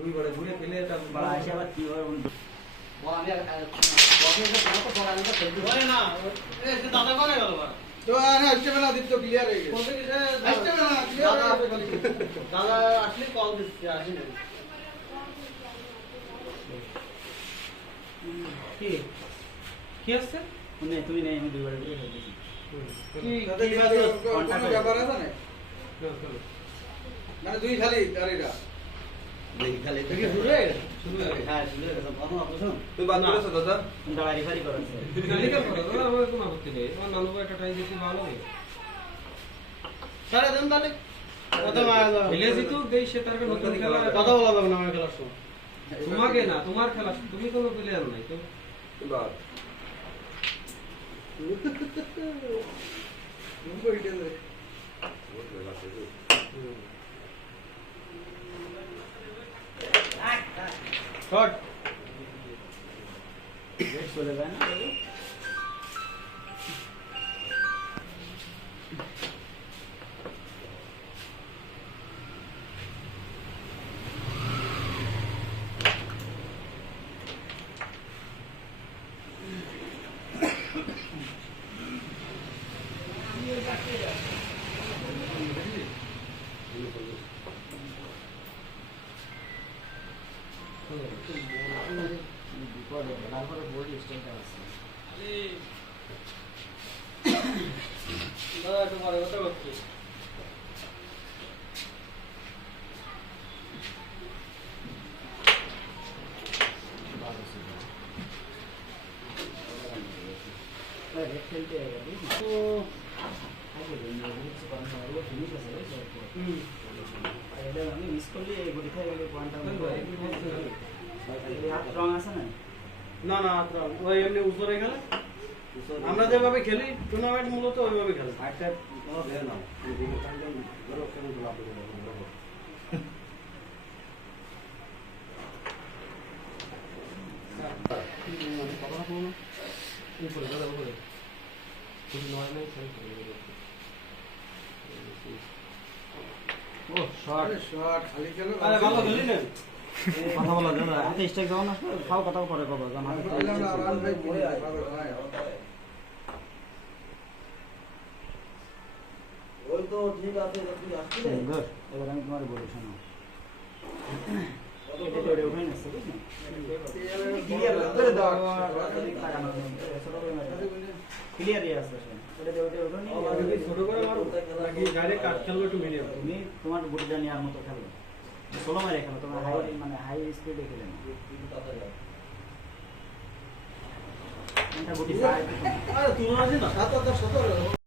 দুই বড় ঘুরে ফেলে এটা বড় আসে আবার কি হয় ও আমি বকে তো বড় আমি তো খেলতে ওরে না এই যে দাদা কোনে গেল বা তো না আসছে না দিত ক্লিয়ার হয়ে গেছে বলতে কি যে আসছে না ক্লিয়ার হয়ে গেছে দাদা আসলে কল দিচ্ছি আসি না কি কি আছে তুমি নেই আমি দুইবার করে খেলতেছি কি তাতে কি কোনো ব্যাপার আছে না মানে দুই খালি গাড়িটা দেখি খালি দেখি ঘুরে শুরু হয়ে হ্যাঁ শুরু হয়ে গেছে বাবা অপশন তুই বাদ করেছ দাদা দাঁড়া রেফারি করেছে খালি কেন করো দাদা আমার কোনো আপত্তি নেই আমার নানু ভাই একটা ট্রাই দিতে ভালো হবে সারা দিন তাহলে কত মায়া যাবে খেলে জিতু দেই সে তার নতুন খেলা কথা বলা যাবে না আমার খেলার সময় তোমাকে না তোমার খেলা তুমি কোনো প্লেয়ার নাই তো বাদ বইটা দে শট চলে যায় না বিপদে তারপরে বডি স্ট্রেংথ আছে দাদা একটু পরে কথা বলছি খেলতে তো আগে কিছু করার হলো ফিনিশ আছে এটা আমি মিস করলে এই বডি খাই গেলে পয়েন্টটা রং আছে না না না আপনার ওই এমনি উপরে গেলে আমরা যেভাবে খেলি টুর্নামেন্ট মূলত ওইভাবে খেলি একটা কোনো বের নাও এই দিকে কাটলে ধরো কেন গোলাপ করে দেবো উপরে দাদা উপরে তুমি নয় নাই খেল করে ও শর্ট শট খালি খেলো আরে ভালো খেলি না কথা বলা যাবে না হাতে স্ট্রাইক দাও না খাও কথা পরে কবে জান হাতে আরাম ভাই পড়ে আছে ওই তো ঠিক আছে তুই আসছিস সুন্দর এবার আমি তোমার বলি শোনো এটা তো এটা উঠে নিচ্ছে বুঝছো ক্লিয়ার করে দাও ক্লিয়ার ইয়ে আছে এটা দিয়ে ওটা উঠে নি ছোট করে মারো নাকি ডাইরেক্ট কাট খেলবো একটু মিডিয়াম তুমি তোমার বডিটা নেওয়ার মতো খেলো সোলো মারে খেলো তোমার হাই মানে হাই স্পিডে খেলে না এটা বডি সাইড আরে তুমি আছে না 7 17